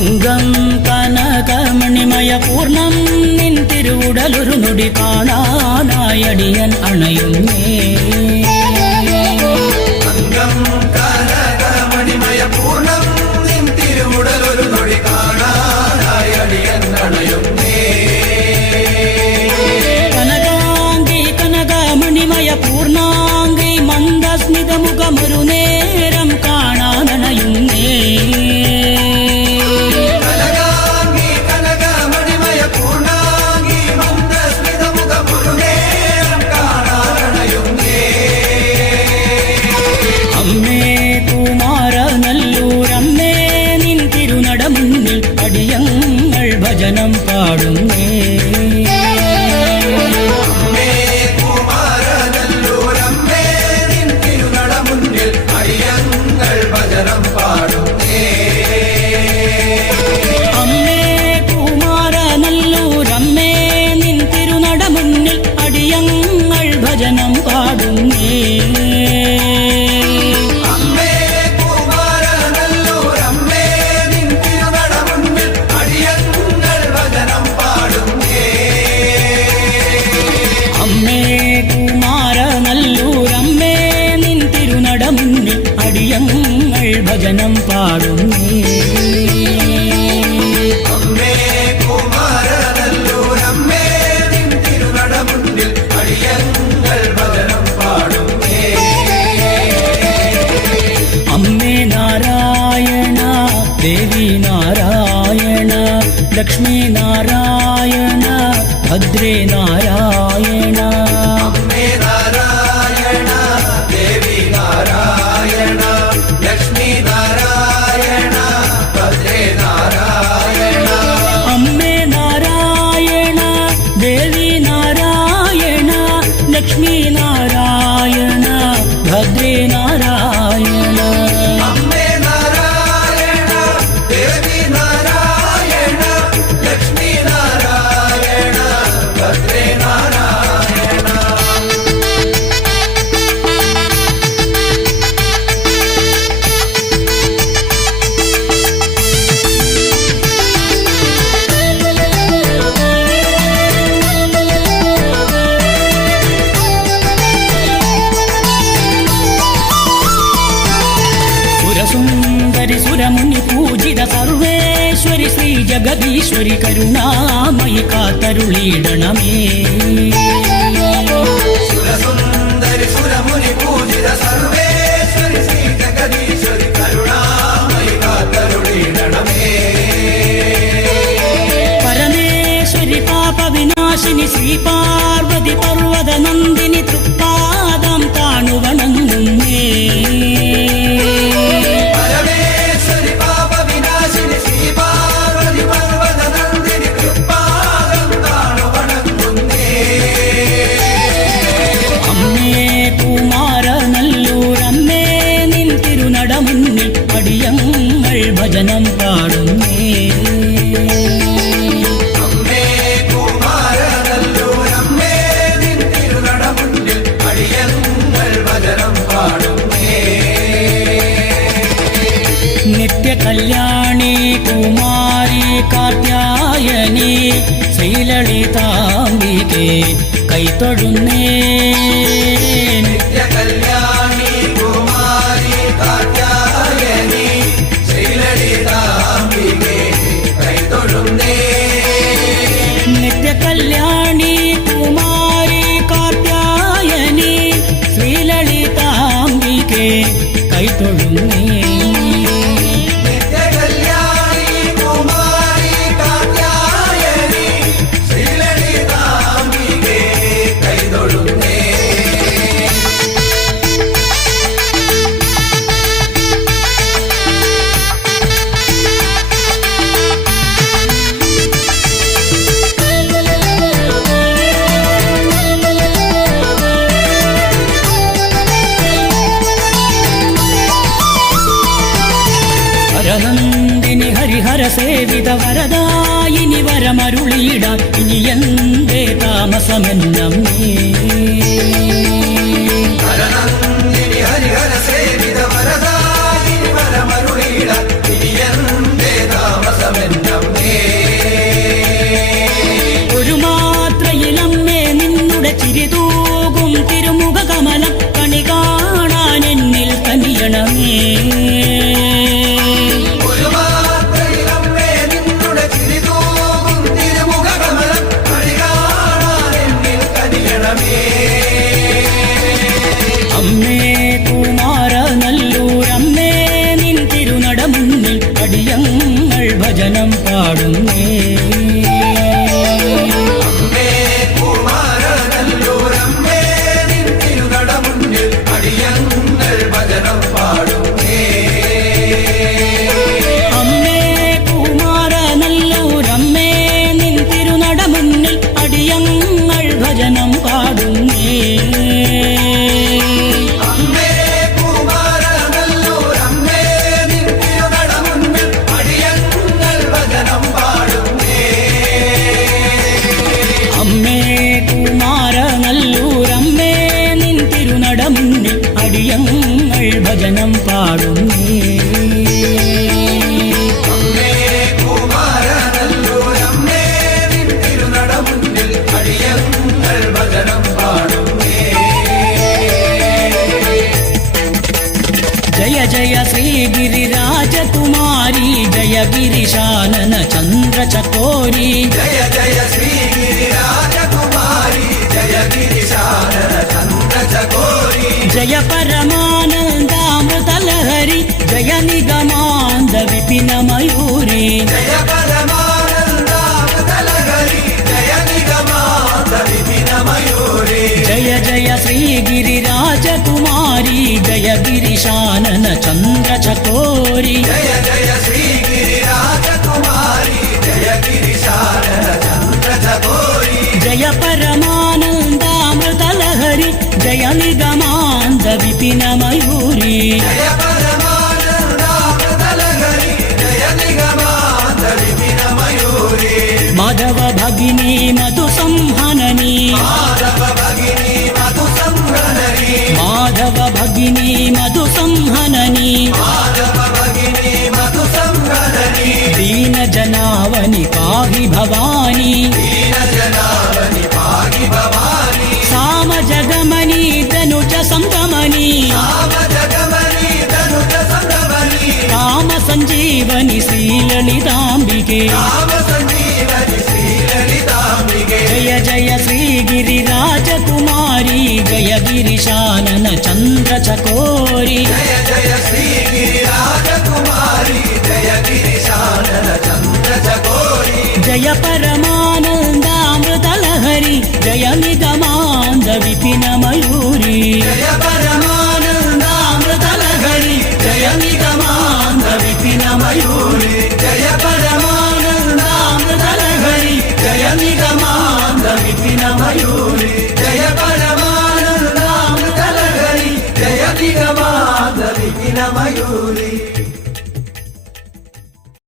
അംഗം കനകമണിമയ പൂർണ്ണം നിൻ തിരുവുടലൊരു നൊടി കാണാനായടിയൻ അണയുന്നേ. അംഗം കനകമണിമയ പൂർണ്ണം നിൻ തിരുവുടലൊരു നൊടി കാണാനായടിയൻ അണയുന്നേ. കനകാംഗി കനകമണിമയ പൂർണ്ണാംഗി മന്ദസ്മിതമുഖമൊരു നേരം കാണാനണയുന്നേ. ഭജനം പാടുന്നേ. അമ്മേ കുമാരനല്ലൂരമ്മേ നിൻ തിരുനട മുന്നിൽ അടിയങ്ങൾ ഭജനം പാടുന്നേ. അമ്മേ കുമാരനല്ലൂരമ്മേ നിൻ തിരുനട മുന്നിൽ അടിയങ്ങൾ ഭജനം പാടുന്നേ. ഭജനം പാടുന്നേ. അമ്മേ കുമാരനല്ലൂരമ്മേ നിൻ തിരുനട മുന്നിൽ അടിയങ്ങൾ ഭജനം പാടുന്നേ. അമ്മേ നാരായണ ദേവി നാരായണ ലക്ഷ്മി നാരായണ ഭദ്രേ നാരായണ. അമ്മേ നാരായണ ദേവി നാരായണ ലക്ഷ്മി നാരായണ ഭദ്രേ നാരായണ. അമ്മേ നാരായണ ദേവി നാരായണ ലക്ഷ്മി നാരായണ ഭദ്രേ നാരായണ. അമ്മേ നാരായണ ദേവി നാരായണ ലക്ഷ്മി നാരായണ ഭദ്രേ നാരായണ. സുരസുന്ദരി സുരമുനി പൂജിത സർവേശ്വരി ശ്രീ ജഗദീശ്വരി കരുണാമയി കാത്തരുളിയിടണമേ. സുരസുന്ദരി സുരമുനി പൂജിത സർവേശ്വരി ശ്രീ ജഗദീശ്വരി കരുണാമയി കാത്തരുളിയിടണമേ. പരമേശ്വരി പാപ വിനാശിനി ശ്രീ പാർവതി പർവ്വത നന്ദിനി തൃപ്പാദം താണുവണങ്ങുന്നേ. പരമേശ്വരി പാപ വിനാശിനി ശ്രീ പാർവതി പർവ്വത നന്ദിനി തൃപ്പാദം താണുവണങ്ങുന്നേ. അമ്മേ കുമാരനല്ലൂരമ്മേ നിൻ തിരുനട മുന്നിൽ അടിയങ്ങൾ ഭജനം പാടുന്നേ. അമ്മേ കുമാരനല്ലൂരമ്മേ നിൻ തിരുനട മുന്നിൽ അടിയങ്ങൾ ഭജനം പാടുന്നേ. നിത്യ കല്യാണി കുമാരി കാർത്യായനി ശ്രീലളിതാംബികെ കൈതൊഴുന്നേ. നിത്യ കല്യാണി കുമാരി കാർത്യായനി ശ്രീലളിതാംബികെ കൈതൊഴുന്നേ. നിത്യ കല്യാണി കുമാരി കാർത്യായനി ശ്രീലളിതാംബികെ കൈതൊഴുന്നേ. നിത്യ കല്യാണി കുമാരി കാർത്യായനി ശ്രീലളിതാംബികെ കൈതൊഴുന്നേ. ഹരനന്ദിനി ഹരിഹര സേവിത വരദായിനി വരമരുളിയിടാൻ ഇനി എന്തേ താമസമെന്നമ്മേ. ഹരനന്ദിനി ഹരിഹര സേവിത വരദായിനി വരമരുളിയിടാൻ ഇനി എന്തേ താമസം ഭജനം പാടുന്നേ. അമ്മേ കുമാരനല്ലൂരമ്മേ നിൻ തിരുനട മുന്നിൽ അടിയങ്ങൾ ഭജനം പാടുന്നേ. അമ്മേ കുമാരനല്ലൂരമ്മേ നിൻ തിരുനട മുന്നിൽ അടിയങ്ങൾ ഭജനം പാടുന്നേ. അമ്മേ കുമാരനല്ലൂരമ്മേ നിൻ തിരുനട മുന്നിൽ അടിയങ്ങൾ ഭജനം പാടുന്നേ. അമ്മേ കുമാരനല്ലൂരമ്മേ നിൻ തിരുനട മുന്നിൽ അടിയങ്ങൾ ഭജനം പാടുന്നേ. അമ്മേ കുമാരനല്ലൂരമ്മേ നിൻ തിരുനട മുന്നിൽ അടിയങ്ങൾ ഭജനം പാടുന്നേ. ജയ ജയ ശ്രീഗിരിരാജകുമാരി ജയ ഗിരിശാനന ചന്ദ്രചകോരി. ജയ ജയ ശ്രീഗിരിരാജകുമാരി ജയ ഗിരിശാനന ചന്ദ്രചകോരി. ജയ പരമാനന്ദാമൃതലഹരി ജയ നിഗമാന്ത വിപിന മയൂരി. ജയ പരമാനന്ദാമൃതലഹരി ജയ നിഗമാന്ത വിപിന മയൂരി. ജയ ജയ ശ്രീഗിരിരാജകുമാരി ജയ ഗിരിശാനന ചന്ദ്രചകോരി. ജയ ജയ ശ്രീഗിരിരാജകുമാരി ജയ ഗിരിശാനന ചന്ദ്രചകോരി. ജയ പരമാനന്ദാമൃതലഹരി ജയ നിഗമാന്ത വിപിന മയൂരി. ജയ പരമാനന്ദാമൃതലഹരി ജയ നിഗമാന്ത വിപിന മയൂരി. മാധവ ഭഗിനി മധു സംഹനനി. മാധവ ഭഗിനി മധു സംഹനനി. മാധവ ഭഗിനി മധു സംഹനനി. മാധവ ഭഗിനി മധു സംഹനനി. ദീന ജനാവനി പാഹി ഭവാനി. ദീനജനാവനി പാഹി ഭവാനി. സാമ ജഗമനി ധനുജ സംഗമനി. രാമ ജഗമനി ധനുജ സംഗമനി. കാമ സംജീവനി ശ്രീലളിതാംബികെ. രാമ സംജീവനി ശ്രീലളിതാംബികെ. ജയ ജയ ശ്രീഗിരിരാജകുമാരി ജയ ഗിരിശാനന ചന്ദ്രചകോരി. ജയ ജയ ശ്രീഗിരിരാജകുമാരി ജയ ഗിരിശാനന ചന്ദ്രചകോരി. ജയ പരമാനന്ദാമൃതലഹരി ജയ നിഗമാന്ത വിപിന മയൂരി. ജയ പരമാനന്ദാമൃതലഹരി ജയ നിഗമാന്ത വിപിന മയൂരി. ജയ പരമാനന്ദാമൃതലഹരി ജയ നിഗമാന്ത വിപിന മയൂരി. ജയ പരമാനന്ദാമൃതലഹരി ജയ നിഗമാന്ത വിപിന മയൂരി.